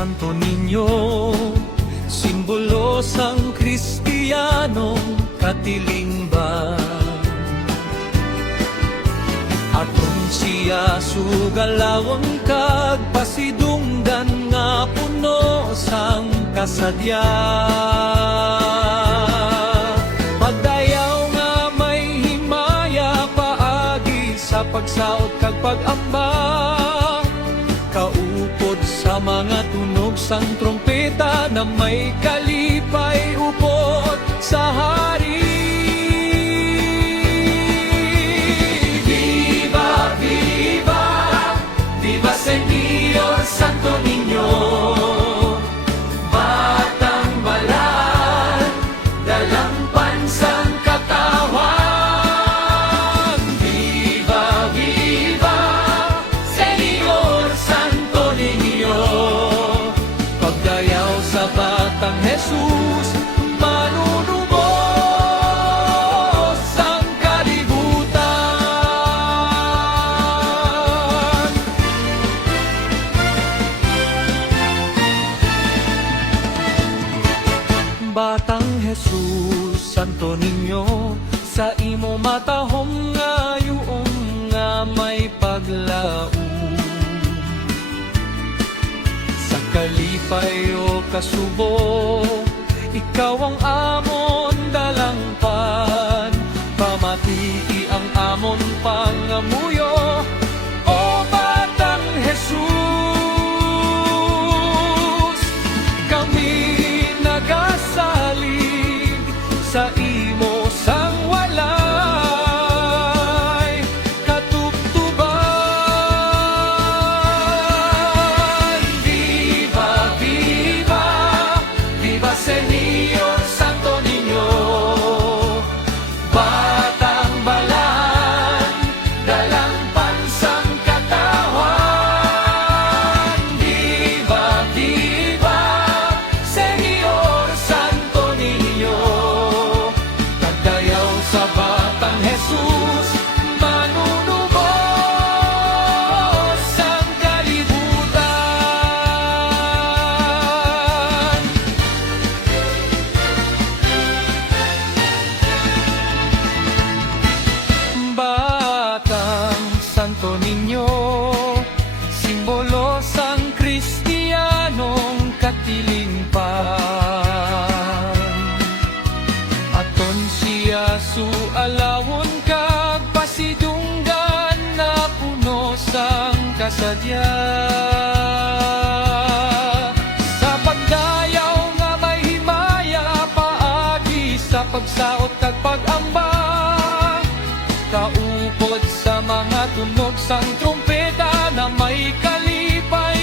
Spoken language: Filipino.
Santo Niño, simbolo sang Kristiyanong katilingban. Aton siya sugalawang kag pasidunggan nga puno sang kasadya. Pagdayaw nga may himaya paagi sa pagsaot kag pag-amba, kaupod sa mga tunog sang trompeta na may kalipay upod sa hari. Viva, viva, viva Señor Santo Niño, batang balat, dalang pansang katawan. Viva, viva, Señor Santo Niño, pagdayaw sa batang Jesus, manunubos ang kalibutan. Batang Jesus, Santo Niño, sa imo matahom nga yuong nga may paglaom. Sa kalipay o kasubo, ikaw ang amon dalangpan, pamatii ang amon pangamuyo, o batang Jesus. Kami nagasalig sa imo sang walay katubtuban. Viva, viva, viva Señor Santo Niño, batang balan, dalang pansang katawan. Viva, viva, Señor Santo Niño, pagdayaw sa batang Jesus, manunubos ang kalibutan. Batang Santo Niño, simbolo sang Kristiyanong katilingpan. Aton siya sualawon kag pasidunggan na puno sang kasadya. Sa pagdayaw nga may himaya paagi sa pagsaot kag pag-amba, kaupod sa mga tunog sang trompeta na may kalipay